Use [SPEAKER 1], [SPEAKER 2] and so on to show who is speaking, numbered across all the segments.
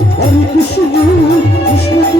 [SPEAKER 1] Krishna Hare Krishna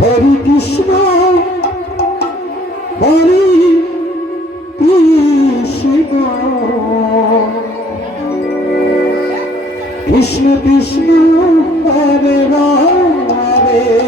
[SPEAKER 1] Hare Krishna Hari Krishna. Krishna Krishna Hare Ram Hare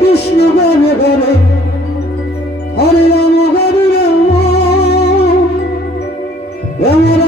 [SPEAKER 1] Krishna Hare Hare Hare Ram Hare Ram. Ram